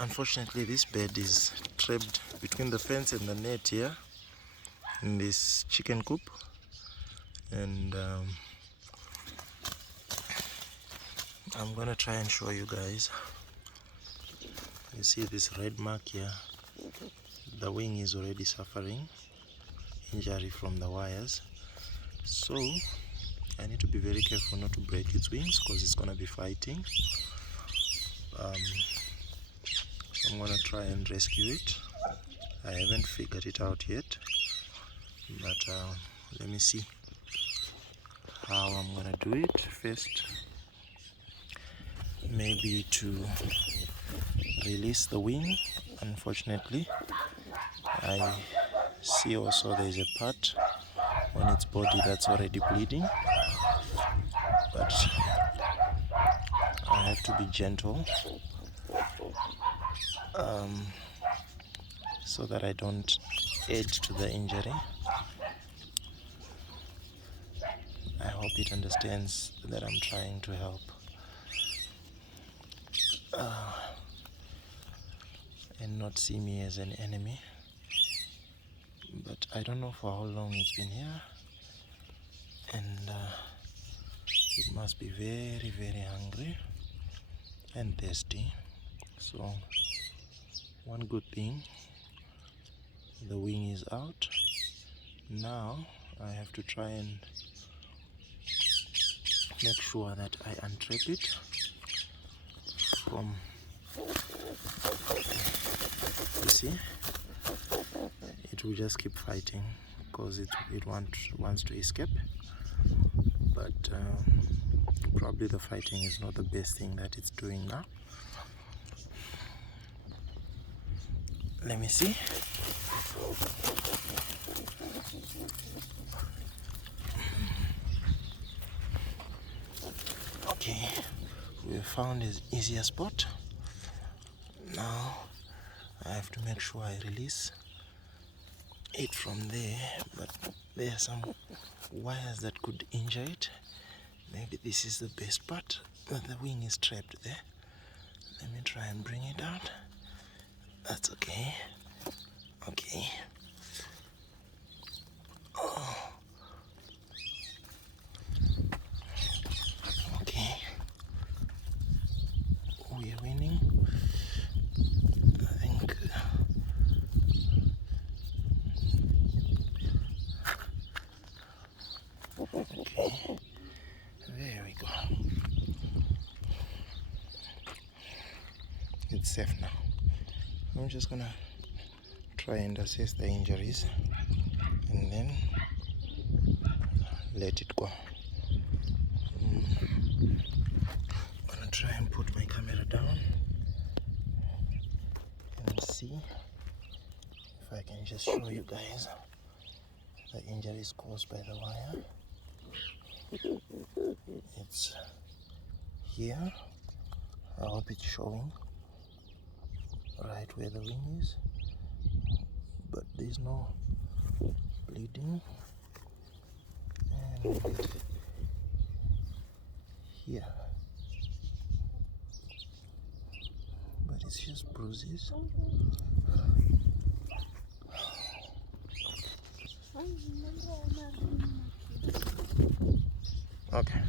Unfortunately, this bird is trapped between the fence and the net here in this chicken coop, and I'm gonna try and show you guys. You see this red mark here? The wing is already suffering injury from the wires, so I need to be very careful not to break its wings because it's gonna be fighting. I'm gonna try and rescue it. I haven't figured it out yet, but let me see how I'm gonna do it. First, maybe to release the wing. Unfortunately, I see also there's a part on its body that's already bleeding, but I have to be gentle so that I don't add to the injury. I hope it understands that I'm trying to help. And not see me as an enemy. But I don't know for how long it's been here, and it must be very, very hungry and thirsty. So one good thing, the wing is out. Now I have to try and make sure that I untrap it from, you see, it will just keep fighting because it wants to escape, but probably the fighting is not the best thing that it's doing now. Let me see. Okay, we found an easier spot. Now I have to make sure I release it from there, but there are some wires that could injure it. Maybe this is the best part, but the wing is trapped there. Let me try and bring it out. That's okay. Okay. Oh. Okay. We are winning. I think. Okay. There we go. It's safe now. I'm just gonna try and assess the injuries and then let it go. I'm gonna try and put my camera down and see if I can just show you guys the injuries caused by the wire. It's here. I hope it's showing right where the wing is, but there's no bleeding. And here, but it's just bruises. Okay.